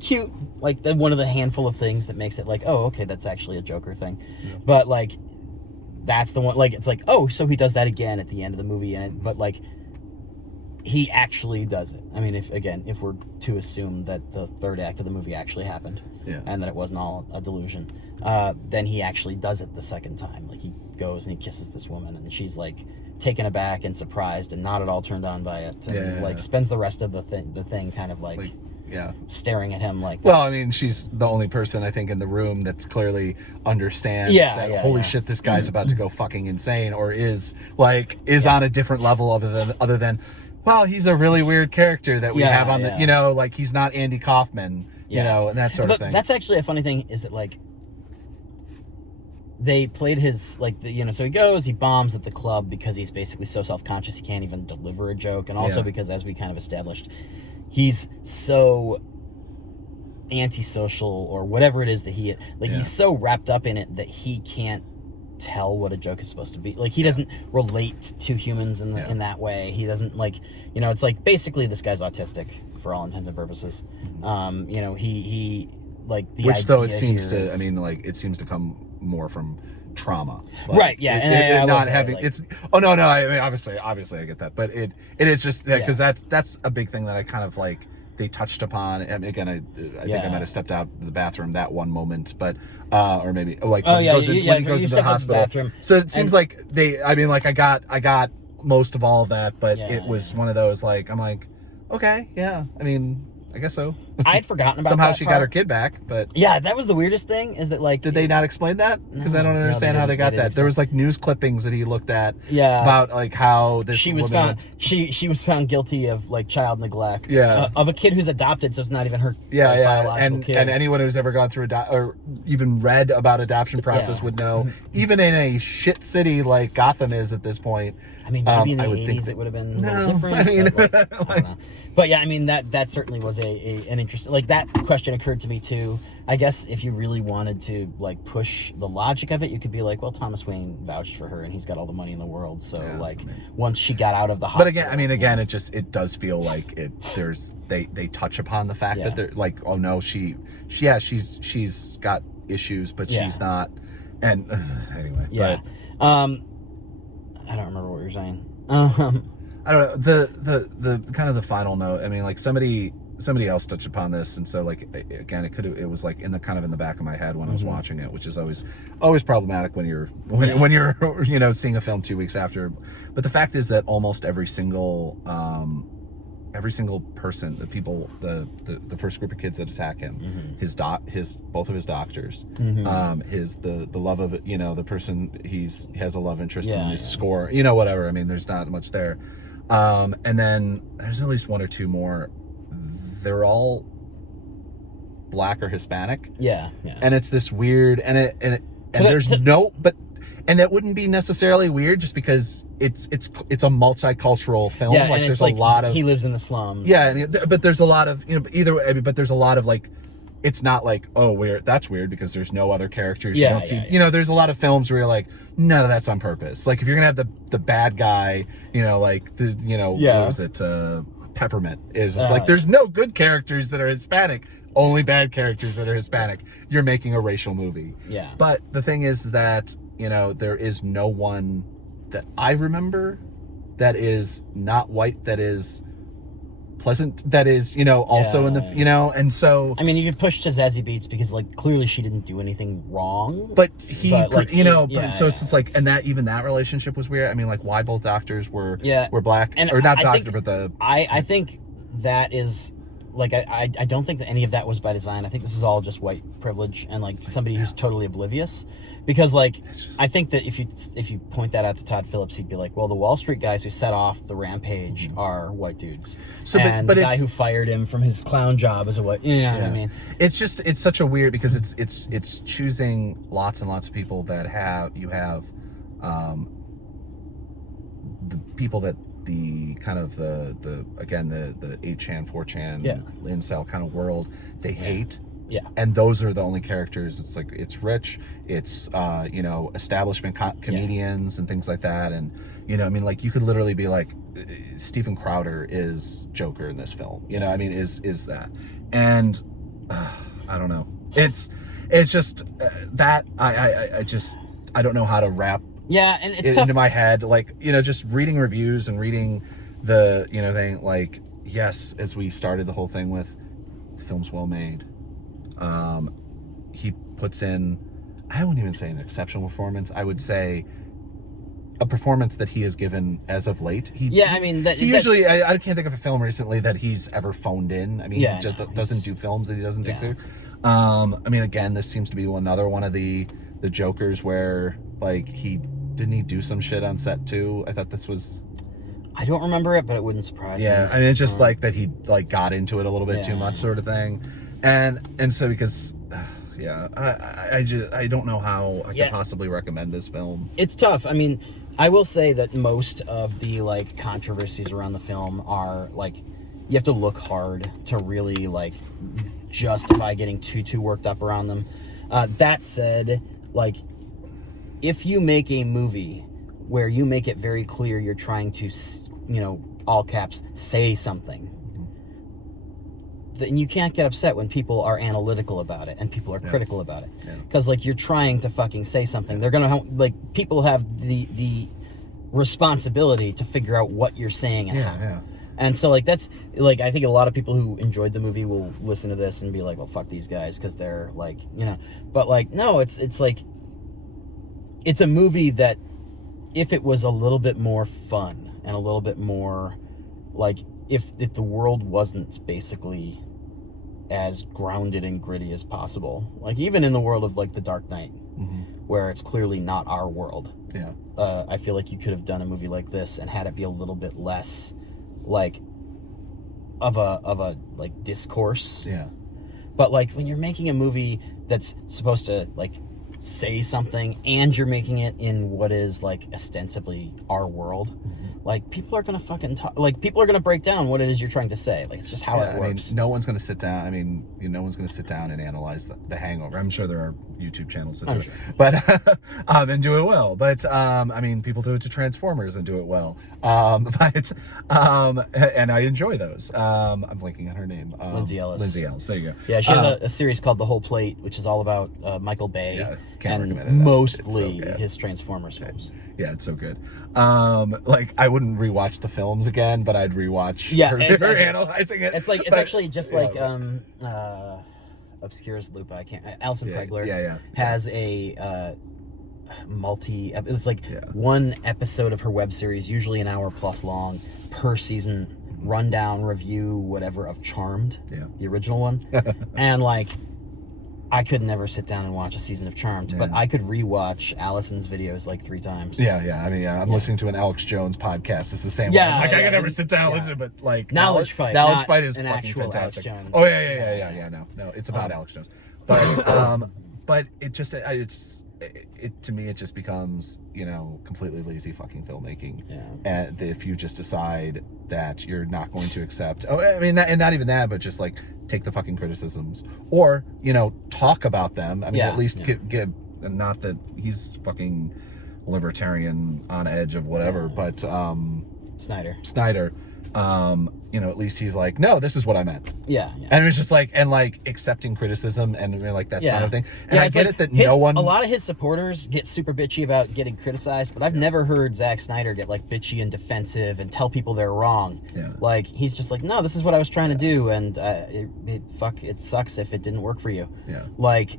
cute, like one of the handful of things that makes it like, oh, okay, that's actually a Joker thing. Yeah. But like that's the one, like it's like, oh, so he does that again at the end of the movie, but like he actually does it. I mean, if we're to assume that the third act of the movie actually happened, and that it wasn't all a delusion, then he actually does it the second time. Like he goes and he kisses this woman, and she's like taken aback and surprised and not at all turned on by it, and spends the rest of the thing kind of like staring at him like that. Well, I mean, she's the only person I think in the room that clearly understands that holy shit, this guy's about to go fucking insane, or is on a different level other than well, he's a really weird character that we have on the, you know, like he's not Andy Kaufman, you know, and that sort of thing. That's actually a funny thing, is that like they played his, like, you know, so he goes, he bombs at the club because he's basically so self-conscious he can't even deliver a joke, and also because, as we kind of established, he's so antisocial or whatever it is that he, like, he's so wrapped up in it that he can't tell what a joke is supposed to be. Like, he doesn't relate to humans in that way. He doesn't, like, you know, it's like basically this guy's autistic for all intents and purposes. You know, he like, the which though it seems to, I mean, like, it seems to come more from trauma, like, right? Yeah, and not having like, it's. Oh no, I mean, obviously I get that, but it is just because that's a big thing that I kind of like. They touched upon, and again, I think I might have stepped out of the bathroom that one moment, but or maybe like when he goes into the hospital. So it seems like I mean, like I got most of all of that, but it was one of those like I'm like, okay, yeah, I mean, I guess so. I had forgotten about somehow that she part. got her kid back, but yeah, that was the weirdest thing. Is that like did they not explain that? Because I don't understand how they got that. There was like news clippings that he looked at about like how this she was found she was found guilty of like child neglect of a kid who's adopted, so it's not even her biological kid. And anyone who's ever gone through or even read about adoption process would know, even in a shit city like Gotham is at this point. I mean, maybe in the 80s it would have been a little different. I mean, but, like, I don't know. But yeah, I mean, that certainly was an interesting, like, that question occurred to me too. I guess if you really wanted to like push the logic of it, you could be like, well, Thomas Wayne vouched for her and he's got all the money in the world, so once she got out of the hospital. But again, it does feel like they touch upon the fact that they're like, oh no, she's got issues, but she's not, and anyway. Yeah. I don't remember what you were saying. I don't know, the kind of the final note. I mean, like somebody else touched upon this, and so like again, it was like in the back of my head when I was watching it, which is always problematic when you're you know, seeing a film 2 weeks after. But the fact is that almost every single person, the first group of kids that attack him, both of his doctors, the love of it, you know, the person he has a love interest in, his score, you know, whatever. I mean, there's not much there. And then there's at least one or two more. They're all Black or Hispanic. Yeah. And it's this weird, and that wouldn't be necessarily weird just because it's a multicultural film. Yeah, like and there's a lot of, he lives in the slums. Yeah, but there's a lot of, you know, either way, but there's a lot of like, it's not like, oh, that's weird because there's no other characters. You don't see, you know, there's a lot of films where you're like, no, that's on purpose. Like if you're gonna have the bad guy, you know, like what was it? Peppermint is just like, there's no good characters that are Hispanic, only bad characters that are Hispanic. You're making a racial movie. Yeah. But the thing is that, you know, there is no one that I remember that is not white, that is pleasant, that is, you know, also in the, you know, and so. I mean, you could push to Zazie Beetz because, like, clearly she didn't do anything wrong. But it's like, and that, even that relationship was weird. I mean, like, why both doctors were Black, and or not doctor, but the. I think that is. Like, I don't think that any of that was by design. I think this is all just white privilege and, like, somebody who's totally oblivious. Because, like, I think that if you point that out to Todd Phillips, he'd be like, well, the Wall Street guys who set off the rampage are white dudes. So, and the guy who fired him from his clown job is a white, you know what I mean? It's just, it's such a weird, because it's choosing lots and lots of people that have, the people that the kind of the 8chan 4chan incel kind of world they hate. Yeah. And those are the only characters. It's like, it's rich, it's establishment comedians and things like that. And I mean, like, you could literally be like, Steven Crowder is Joker in this film, I mean, is that. And I don't know, it's just that I don't know how to wrap and it's it tough into my head, like, just reading reviews and reading the thing, like, yes, as we started the whole thing with, the film's well made. He puts in, I wouldn't even say an exceptional performance, I would say a performance that he has given as of late. He usually, I can't think of a film recently that he's ever phoned in. I mean, he just doesn't do films that he doesn't take to. I mean, again, this seems to be another one of the Jokers where, like, he do some shit on set too. I thought this was, I don't remember it, but it wouldn't surprise me. I mean, it's just like that he like got into it a little bit too much, sort of thing. And so because I don't know how I could possibly recommend this film. It's tough. I mean, I will say that most of the like controversies around the film are like, you have to look hard to really like justify getting too worked up around them. That said, like, if you make a movie where you make it very clear you're trying to, all caps, say something, then you can't get upset when people are analytical about it and people are critical about it. Because, like, you're trying to fucking say something. They're going to, like, people have the responsibility to figure out what you're saying and how. And so, like, that's, like, I think a lot of people who enjoyed the movie will listen to this and be like, well, fuck these guys, because they're, like, But, like, no, it's like, it's a movie that, if it was a little bit more fun and a little bit more, like, if the world wasn't basically as grounded and gritty as possible, like, even in the world of, like, The Dark Knight, where it's clearly not our world, I feel like you could have done a movie like this and had it be a little bit less, like, of a like, discourse. But, like, when you're making a movie that's supposed to, like, say something, and you're making it in what is, like, ostensibly our world, like, people are gonna fucking talk, like, people are gonna break down what it is you're trying to say. Like, it's just how it works. I mean, no one's gonna sit down. I mean, no one's gonna sit down and analyze the Hangover. I'm sure there are YouTube channels that do it, but and do it well. But I mean, people do it to Transformers and do it well. But and I enjoy those. I'm blanking on her name. Lindsay Ellis. Lindsay Ellis. There you go. Yeah, she has a series called The Whole Plate, which is all about Michael Bay. Yeah, can't recommend it. Mostly his Transformers films. Yeah, it's so good. Like, I wouldn't rewatch the films again, but I'd rewatch her analyzing it. It's like, it's actually just like obscure as Lupa. I can't. Alison Pregler has a it's like one episode of her web series, usually an hour plus long per season, rundown review, whatever, of Charmed, the original one, and like, I could never sit down and watch a season of Charmed, but I could rewatch Allison's videos like 3 times. I mean, I'm listening to an Alex Jones podcast. It's the same way. Like, I could never sit down and listen, but like Knowledge Fight is an fucking actual fantastic. Alex Jones. Oh yeah. No, it's about Alex Jones. But it just to me it just becomes, completely lazy fucking filmmaking. And if you just decide that you're not going to accept, and not even that, but just like take the fucking criticisms, or talk about them. I mean, at least give, not that he's fucking libertarian on edge of whatever, but Snyder. At least he's like, no, this is what I meant. And it was just like, and like accepting criticism and like that sort of thing. And I get it that a lot of his supporters get super bitchy about getting criticized, but I've never heard Zack Snyder get like bitchy and defensive and tell people they're wrong. Like, he's just like, no, this is what I was trying to do, and it sucks if it didn't work for you. Like,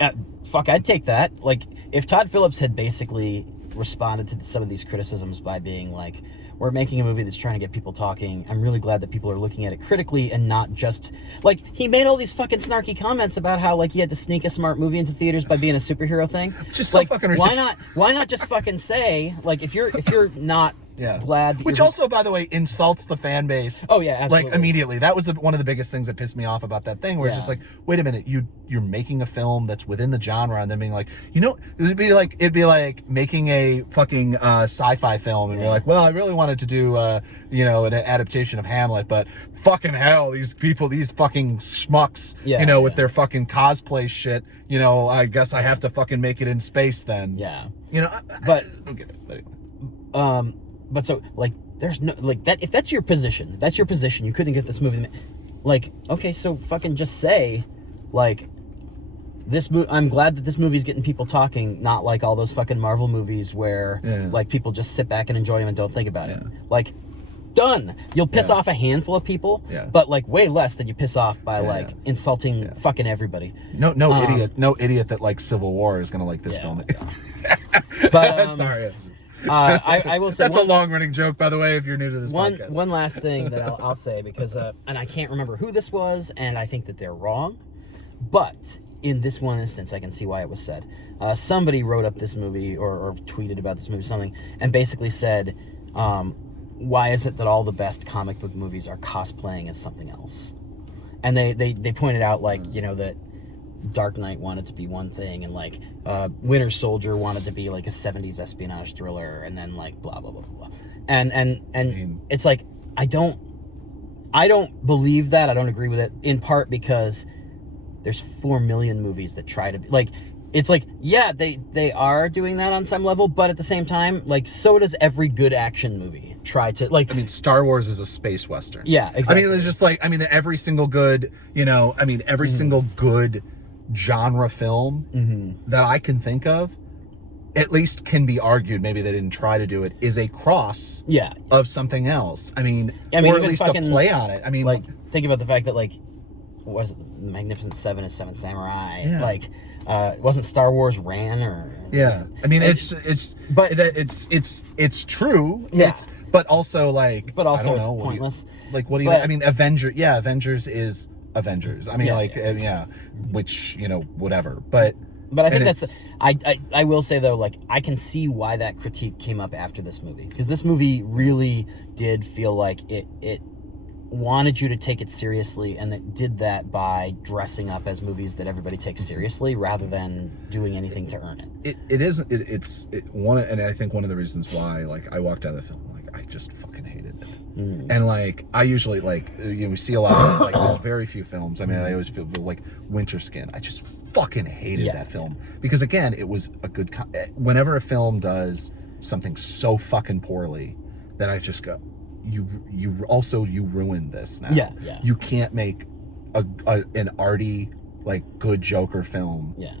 I'd take that. Like, if Todd Phillips had basically responded to some of these criticisms by being like, we're making a movie that's trying to get people talking. I'm really glad that people are looking at it critically and not just, like, he made all these fucking snarky comments about how, like, he had to sneak a smart movie into theaters by being a superhero thing. Just like, so fucking ridiculous. why not just fucking say, like, if you're not glad. Which also, by the way, insults the fan base. Oh yeah, absolutely. Like immediately. That was one of the biggest things that pissed me off about that thing. Where it's just like, wait a minute, you're making a film that's within the genre, and then being like, it'd be like making a fucking sci-fi film, and you're like, well, I really wanted to do an adaptation of Hamlet, but fucking hell, these people, these fucking schmucks, with their fucking cosplay shit, I guess I have to fucking make it in space then. Yeah. But I don't get it. But anyway. But so, like, there's no, like, that, if that's your position, you couldn't get this movie, like, okay, so fucking just say, like, I'm glad that this movie's getting people talking, not like all those fucking Marvel movies where, like, people just sit back and enjoy them and don't think about it. Like, done. You'll piss off a handful of people, but, like, way less than you piss off by, like, insulting fucking everybody. No idiot that likes Civil War is gonna like this film. But, sorry. I will say that's a long-running joke, by the way, if you're new to this podcast. One last thing that I'll say, because and I can't remember who this was, and I think that they're wrong, but in this one instance, I can see why it was said. Somebody wrote up this movie or tweeted about this movie something, and basically said, why is it that all the best comic book movies are cosplaying as something else? And they pointed out, like, that Dark Knight wanted to be one thing, and like Winter Soldier wanted to be like a 70s espionage thriller, and then like blah blah blah blah, and it's like I don't believe that. I don't agree with it, in part because there's 4 million movies that try to be like, it's like, yeah, they are doing that on some level, but at the same time, like, so does every good action movie try to, like, I mean, Star Wars is a space western. Yeah, exactly. I mean, it's just like, every single good, every single good genre film that I can think of, at least can be argued, maybe they didn't try to do it, is a cross of something else. I mean, or at least a play on it. I mean, like, think about the fact that, like, what is it, Magnificent Seven is Seven Samurai. Like, wasn't Star Wars Ran or? Yeah, I mean, it's true. Yeah. But also, like, but also it's pointless. What do you? I mean, Avengers is Avengers. I mean, which, whatever. But I think that's, I will say though, like, I can see why that critique came up after this movie, because this movie really did feel like it wanted you to take it seriously, and it did that by dressing up as movies that everybody takes seriously rather than doing anything to earn it. It's one, and I think one of the reasons why, like, I walked out of the film, like, I just fucking hated it. And like, I usually, like, we see a lot of, like, there's very few films. I mean, I always feel like Winter Skin. I just fucking hated that film, because again, it was a good whenever a film does something so fucking poorly, that I just go, you ruined this now. Yeah. You can't make an arty, like, good Joker film. Yeah.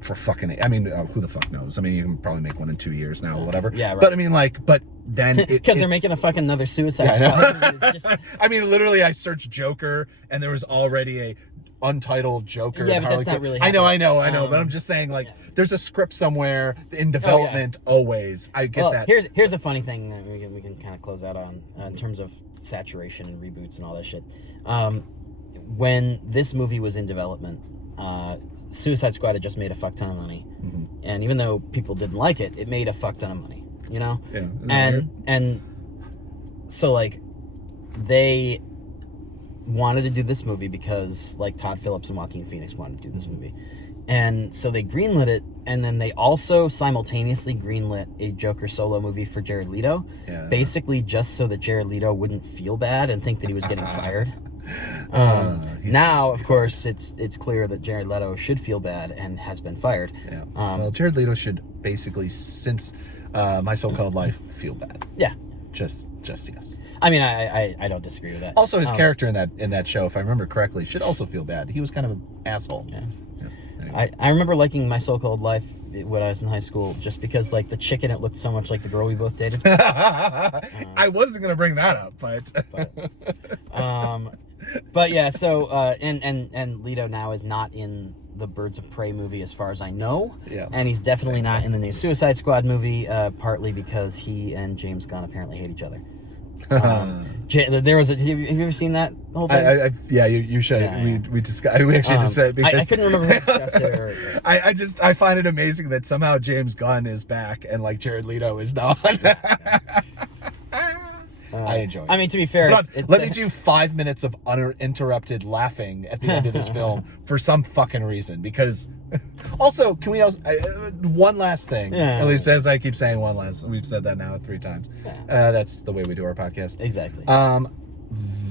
For fucking, I mean, who the fuck knows? I mean, you can probably make one in 2 years now, or whatever. Yeah, right. But I mean, like, but then because they're making a fucking another Suicide Squad. It's just... I mean, literally, I searched Joker, and there was already a untitled Joker. Yeah, but that's not really happening. I know. But I'm just saying, like, there's a script somewhere in development. Always, I get that. Here's a funny thing that we can kind of close out on in terms of saturation and reboots and all that shit. When this movie was in development, Suicide Squad had just made a fuck ton of money, and even though people didn't like it, it made a fuck ton of money. Yeah. And so, like, they wanted to do this movie because, like, Todd Phillips and Joaquin Phoenix wanted to do this movie, and so they greenlit it, and then they also simultaneously greenlit a Joker solo movie for Jared Leto, basically just so that Jared Leto wouldn't feel bad and think that he was getting fired. Now, of course, it's clear that Jared Leto should feel bad and has been fired. Well, Jared Leto should basically, since My So-Called Life, feel bad. Yeah. Just yes. I mean, I don't disagree with that. Also, his character in that show, if I remember correctly, should also feel bad. He was kind of an asshole. Yeah. Anyway. I remember liking My So-Called Life when I was in high school, just because, like, the chick in it looked so much like the girl we both dated. I wasn't gonna bring that up, but yeah. So and Leto now is not in the Birds of Prey movie, as far as I know. Yeah. And he's definitely not in the new Suicide Squad movie, partly because he and James Gunn apparently hate each other. There was have you ever seen that whole thing? You should. Yeah. We discussed. We actually just said, because I couldn't remember who discussed it. I find it amazing that somehow James Gunn is back and, like, Jared Leto is not. I enjoy it. I mean, to be fair, let me do 5 minutes of uninterrupted laughing at the end of this film for some fucking reason. Because, also, can we also one last thing? At least as I keep saying, one last. We've said that now 3 times. That's the way we do our podcast. Exactly.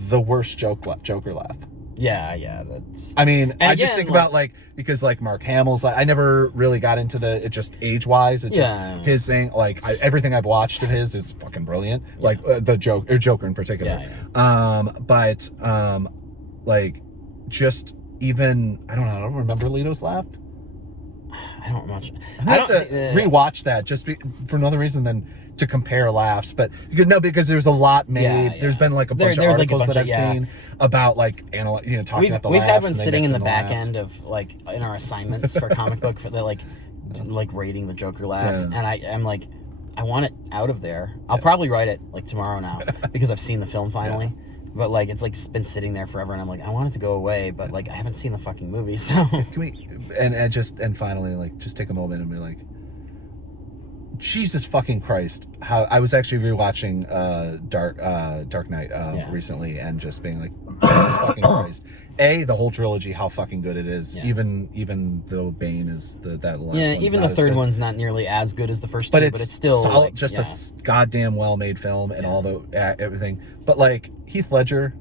The worst Joker laugh. Yeah, that's. I mean, I just think about because Mark Hamill's I never really got into it just age-wise. It's just his thing. Everything I've watched of his is fucking brilliant. The Joker in particular. But just even I don't remember Leto's laugh. I don't much. I have to rewatch that just for no other reason than to compare laughs, because there's a lot made. There's been a bunch of articles that I've seen about talking about the laughs. We've had one sitting in the back end of in our assignments for comic book for rating the Joker laughs, and I'm I want it out of there. I'll probably write it tomorrow now because I've seen the film finally. But it's been sitting there forever, and I'm I want it to go away, but I haven't seen the fucking movie, so can we and finally just take a moment and be Jesus fucking Christ! How I was actually rewatching Dark Knight recently, and just being Jesus fucking Christ! The whole trilogy, how fucking good it is. Even though Bane is that last. Yeah, even the third one's not nearly as good as the first two, but it's still solid, a goddamn well-made film and all the everything. But Heath Ledger,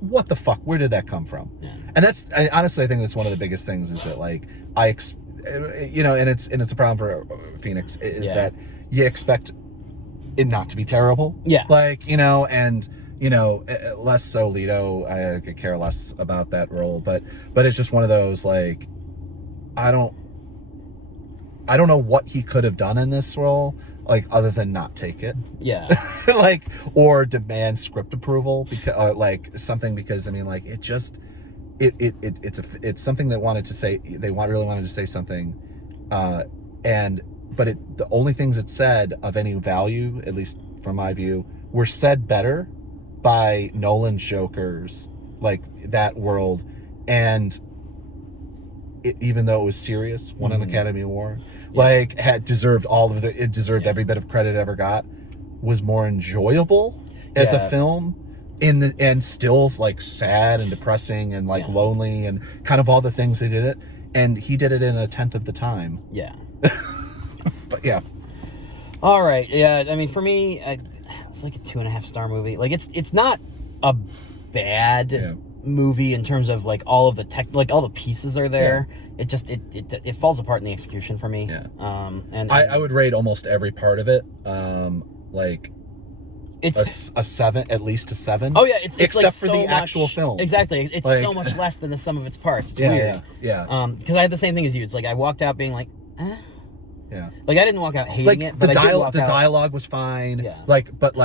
what the fuck? Where did that come from? Yeah. And honestly, I think that's one of the biggest things is that and it's a problem for Phoenix is that you expect it not to be terrible. Yeah. And less so Leto. I could care less about that role, but it's just one of those I don't know what he could have done in this role. Other than not take it. Yeah. Or demand script approval because something because it just it's something that wanted to say really wanted to say something but the only things it said of any value, at least from my view, were said better by Nolan's Jokers, that world, and even though it was serious, won an Academy Award, had deserved every bit of credit it ever got, was more enjoyable as a film. And still sad and depressing and lonely and kind of all the things they did it, and he did it in 1/10 of the time. Yeah. But yeah. All right. Yeah. I mean, for me, it's a 2.5 star movie. It's not a bad movie in terms of all of the all the pieces are there. It just it falls apart in the execution for me. Yeah. And I would rate almost every part of it. It's a 7, at least a 7. Oh yeah, it's except for the actual film. Exactly, it's so much less than the sum of its parts. It's weird. Yeah. Because I had the same thing as you. It's I walked out being Yeah. I didn't walk out hating it, but the dialogue was fine. Yeah. But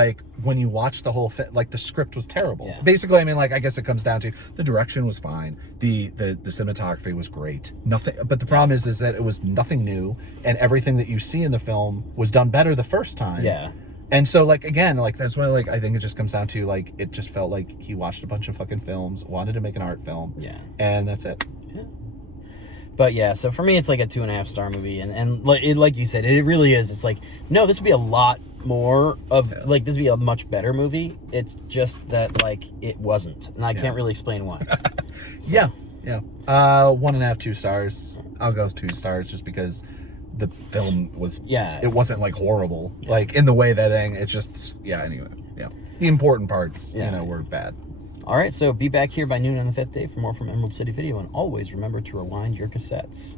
when you watch the whole the script was terrible. Yeah. Basically, I guess it comes down to the direction was fine. The cinematography was great. Nothing, but the problem is that it was nothing new, and everything that you see in the film was done better the first time. Yeah. And so again, that's why I think it just comes down to it just felt like he watched a bunch of fucking films, wanted to make an art film. Yeah. And that's it. Yeah. But yeah, so for me, it's a 2.5 star movie, and like you said, it really is. It's no, this would be a lot more of this would be a much better movie. It's just that it wasn't, and I can't really explain why. So. Yeah. 1.5, 2 stars. I'll go 2 stars just because the film was it wasn't horrible in the way that it's just anyway. The important parts were bad. All right, so be back here by noon on the 5th day for more from Emerald City Video, and always remember to rewind your cassettes.